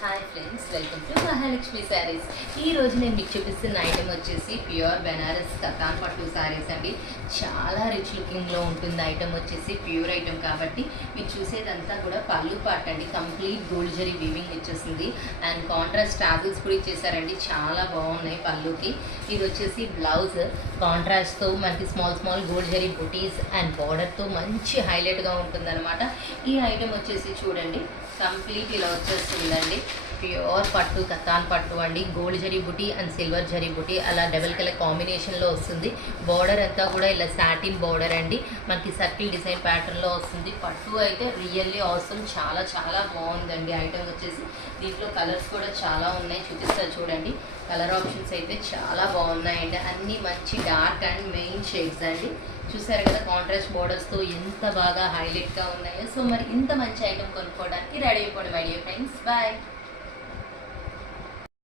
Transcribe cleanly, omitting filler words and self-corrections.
Hi friends, welcome to Mahalakshmi saris. ఈ రోజు నేను మీకు చూపిస్తున్న ఐటమ్ వచ్చేసి ప్యూర్ బెనారస్ కతాన్ పట్టు శారీస్ అండి. చాలా రిచ్ లుకింగ్లో ఉంటుంది. ఐటమ్ వచ్చేసి ప్యూర్ ఐటమ్ కాబట్టి మీరు చూసేదంతా కూడా పళ్ళు పాట అండి. కంప్లీట్ గోల్డ్ జరీ వీవింగ్ ఇచ్చేసింది అండ్ కాంట్రాస్ట్ టాజిల్స్ కూడా ఇచ్చేసారండి. చాలా బాగున్నాయి పళ్ళుకి. ఇది వచ్చేసి బ్లౌజ్ కాంట్రాస్ట్తో మనకి small gold zari buttis and బార్డర్తో మంచి హైలైట్గా ఉంటుంది అనమాట. ఈ ఐటమ్ వచ్చేసి చూడండి కంప్లీట్ ఇలా వచ్చేస్తుందండి. ప్యూర్ పట్టు కతాన్ పట్టు అండి. Gold zari buti and silver zari బుటీ అలా డబల్ కలర్ కాంబినేషన్లో వస్తుంది. బార్డర్ అంతా కూడా ఇలా సాటిన్ బార్డర్ అండి. మనకి సర్కిల్ డిజైన్ ప్యాటర్న్లో వస్తుంది. పట్టు అయితే రియల్లీ అవసరం. చాలా బాగుందండి ఐటమ్ వచ్చేసి. దీంట్లో కలర్స్ కూడా చాలా ఉన్నాయి, చూపిస్తారు చూడండి. కలర్ ఆప్షన్స్ అయితే చాలా బాగున్నాయండి. అన్నీ మంచి డార్క్ అండ్ మెయిన్ షేడ్స్ అండి. చూసారు కదా కాంట్రాస్ట్ బోర్డర్స్తో ఎంత బాగా హైలైట్గా ఉన్నాయో. సో మరి ఇంత మంచి ఐటమ్ కొనుక్కోవడానికి రెడీ అయిపోండి మై డియర్ ఫ్రెండ్స్. బాయ్.